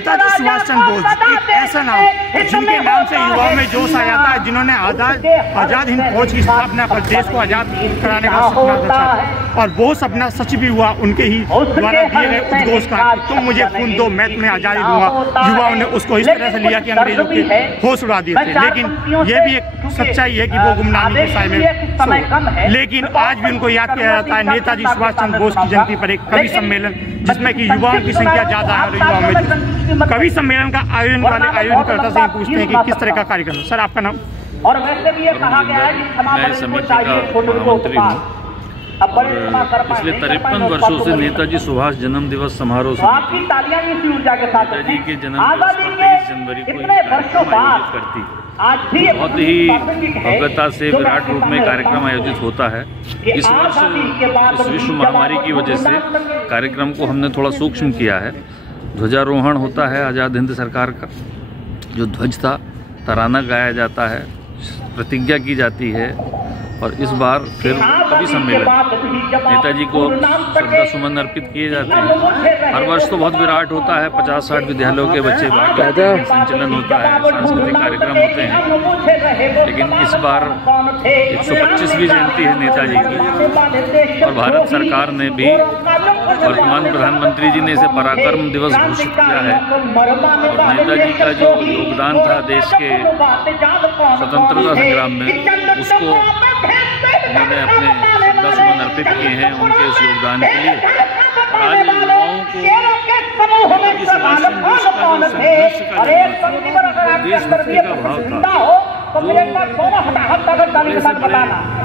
नेताजी सुभाष चंद्र बोस एक ऐसा नाम जिनके नाम से युवाओं में जोश आ जाता है, जिन्होंने आजाद हिंद फौज की स्थापना कर देश को आजाद कराने का सपना सोचा और वो सपना सच भी हुआ उनके ही द्वारा दिए गए उद्घोष का तुम मुझे खून दो मैं तुम्हें आजादी दूंगा। युवाओं ने उसको इस तरह से लिया कि अंग्रेजों के होश उड़ा दिए थे। लेकिन ये भी एक सच्चाई है कि वो गुमनामी के साए में, लेकिन आज भी उनको याद किया जाता है। नेताजी सुभाष चंद्र बोस की जयंती पर एक कवि सम्मेलन जिसमें कि युवाओं की संख्या ज्यादा है और युवाओं में कवि सम्मेलन का आयोजनकर्ता से पूछते हैं कि किस तरह का कार्यक्रम है। सर आपका नाम? और वैसे भी ये कहा गया है कि मैं समिति का महामंत्री हूँ और पिछले 53 वर्षों से नेताजी सुभाष जन्म दिवस समारोह समिति नेताजी के जन्म दिवस पर 23 जनवरी को कार्यक्रम आयोजित करती है। बहुत ही भव्यता से विराट रूप में कार्यक्रम आयोजित होता है। इस वर्ष इस विश्व महामारी की वजह से कार्यक्रम को हमने थोड़ा सूक्ष्म किया है। ध्वजारोहण होता है आज़ाद हिंद सरकार का, जो ध्वज था, तराना गाया जाता है, प्रतिज्ञा की जाती है और इस बार फिर कवि सम्मेलन नेताजी को श्रद्धा सुमन अर्पित किए जाते हैं। हर वर्ष तो बहुत विराट होता है, 50-60 विद्यालयों के बच्चे भाग लेते हैं, संचलन होता है, सांस्कृतिक कार्यक्रम होते हैं। लेकिन इस बार 125वीं जयंती है नेताजी की और भारत सरकार ने भी, वर्तमान प्रधानमंत्री जी ने इसे पराक्रम दिवस घोषित किया है। और नेताजी का जो योगदान था देश के स्वतंत्रता संग्राम में, उसको उन्होंने अपने श्रद्धा सुमन अर्पित किए हैं उनके उस योगदान के लिए। और आज युवाओं को नेताजी सुभाष चंद्र बोस का जो संघर्ष का देशभक्ति का भाव था, जो बड़े से बड़े गोल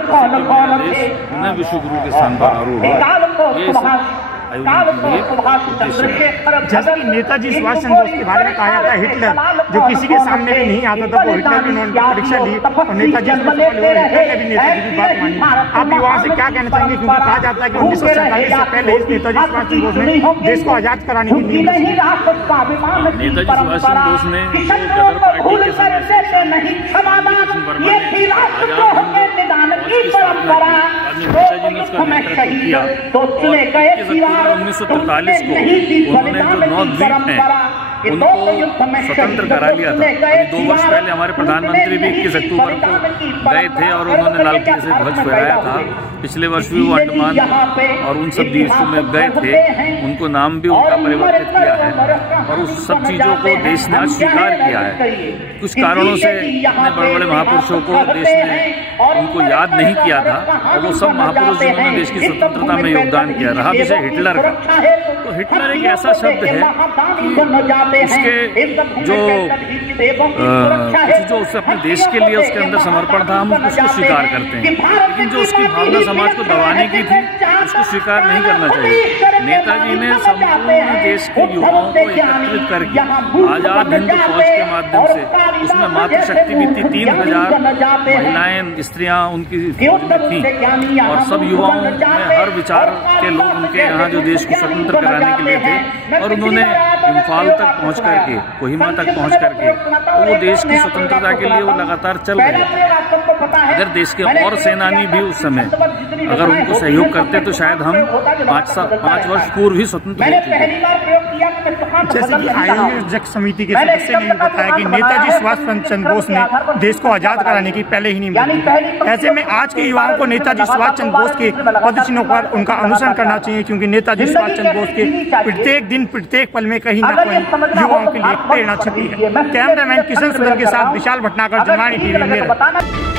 को अचीव करने की उन्हें विश्व गुरु के स्थान पर आरूढ़ जैसे कि नेताजी सुभाष चंद्र बोस के बारे में कहा जाता है हिटलर जो किसी के सामने भी नहीं आता था, वो हिटलर भी उन्होंने परीक्षा ली और नेताजी हिटलर ने भी नेताजी की बात मानी। आप युवाओं से क्या कहना चाहेंगे, क्योंकि कहा जाता है कि 1947 से पहले इस नेताजी सुभाष चंद्र बोस ने देश को आजाद कराने की नींव रखी। नेताजी सुभाष चंद्र बोस ने गदर पार्टी के समय से पिताजी ने उसका नेतृत्व किया और 1943 को उन्होंने जो 9 द्वीप हैं उनको स्वतंत्र करा लिया था। अभी 2 वर्ष पहले हमारे प्रधानमंत्री भी 21 अक्टूबर को गए थे और उन्होंने लाल किले से ध्वज फहराया था। पिछले वर्ष भी वो अंडमान और उन सब देशों में गए थे, उनको नाम भी उनका परिवर्तित किया है और उस सब चीज़ों को देश ने आज स्वीकार किया है। कुछ कारणों से इतने बड़े बड़े महापुरुषों को देश ने उनको याद नहीं किया था और वो सब महापुरुष जिन्होंने देश की स्वतंत्रता में योगदान किया। रहा विषय हिटलर का, तो हिटलर एक ऐसा शब्द है कि उसके जो उससे अपने देश के लिए उसके अंदर समर्पण था, हम उसको स्वीकार करते हैं। लेकिन जो उसकी भावना समाज को दबाने की थी, उसको स्वीकार नहीं करना चाहिए। नेताजी ने संपूर्ण देश के युवाओं को एकत्रित करके आज़ाद हिंद फौज के माध्यम से, उसमें मातृशक्ति भी थी, 3000 महिलाएं स्त्रियां उनकी फौज में थी और सब युवाओं में हर विचार के लोग उनके यहाँ जो देश को स्वतंत्र कराने के लिए थे। और उन्होंने इम्फाल तक पहुँच करके, कोहिमा तक पहुँच करके वो देश की स्वतंत्रता के लिए वो लगातार चल रहे थे। अगर देश के और सेनानी भी उस समय अगर उनको सहयोग करते तो शायद हम 5 वर्ष पूर्व ही स्वतंत्र हो चुके। जैसे कि आयोजक समिति के सदस्य ने बताया कि नेताजी सुभाष चंद्र बोस ने देश को आजाद कराने की पहले ही नींव रखी। ऐसे में आज के युवाओं को नेताजी सुभाष चंद्र बोस के पदचिन्हों पर उनका अनुसरण करना चाहिए, क्योंकि नेताजी सुभाष चंद्र बोस के प्रत्येक दिन प्रत्येक पल में कहीं न कहीं युवाओं के लिए प्रेरणा छिपी है। कैमरामैन किशन सुंदर के साथ विशाल भटनागर, जनवाणी टीवी, मेरठ।